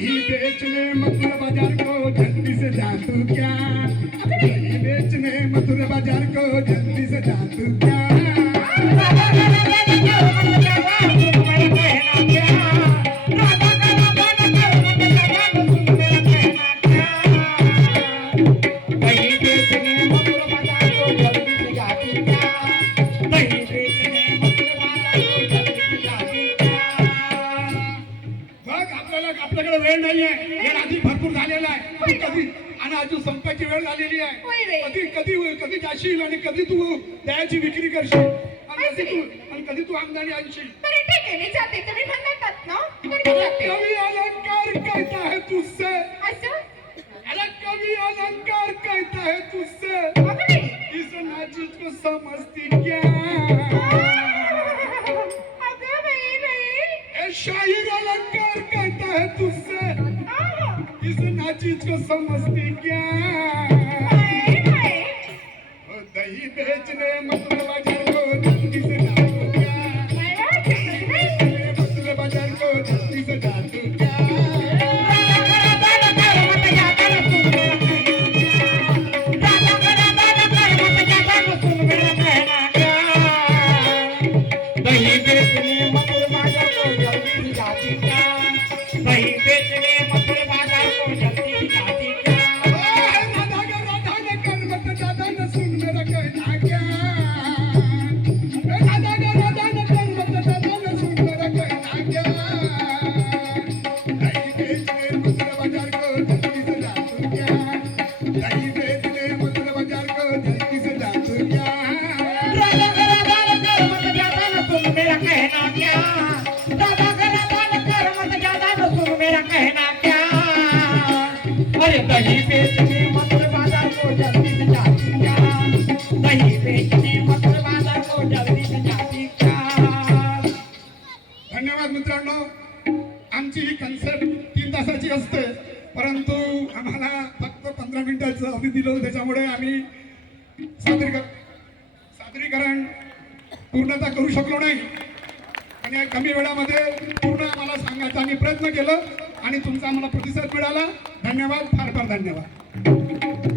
दही बेचने मथुरा बाजार को जल्दी से जा तू क्या, दही बेचने मथुरा बाजार को जल्दी से जा तू क्या। आपल्याकडे वेळ नाहीये, या रात्री भरपूर झालेला आहे कधी, आणि अजून संपायची वेळ झालेली आहे. कधी कधी कधी जाशील आणि कधी तू दयाची विक्री करशील आणि कधी तू आमदानी आणशील. कवी अलंकार कहता है तुझसे, अरे कवी अलंकार कहता है तुझसे, इस नाचीज को समझती क्या, शायर अलंकार कहता है तुझसे, इस नाचीज को समझती क्या. दही बेचने मथुरा बाजार को जल्दी से जा तू क्या, मथुरा बाजार को जल्दी से जा तू क्या. दही बेचने मथुरा बाजार को जल्दी से जाती क्या, दही बेचने मथुरा बाजार को जल्दी से जाती क्या. राधा ने कर मत दादा न सुन मेरा कहना क्या, राधा ने कर मत दादा न सुन मेरा कहना क्या. दही बेचने मथुरा बाजार को जल्दी से जा तू क्या, दही बेचने मथुरा बाजार को जल्दी से जा तू क्या. मेरा कहना क्या, दादा कर मत ज्यादा न सुन मेरा कहना क्या. अरे दही बेचने मथुरा बाजार को जल्दी से जाती क्या, दही बेचने मथुरा बाजार को जल्दी से जाती क्या. धन्यवाद मित्रांनो. आमची ही कन्सेप्ट 3 तासाची असते, परंतु आम्हाला फक्त 15 मिनिटाचं अवधी दिलं, त्याच्यामुळे आम्ही सादरीकरण पूर्णता करू शकलो नाही, आणि या कमी वेळामध्ये पूर्ण आम्हाला सांगायचा आम्ही प्रयत्न केलं आणि तुमचा आम्हाला प्रतिसाद मिळाला. धन्यवाद, फार फार धन्यवाद.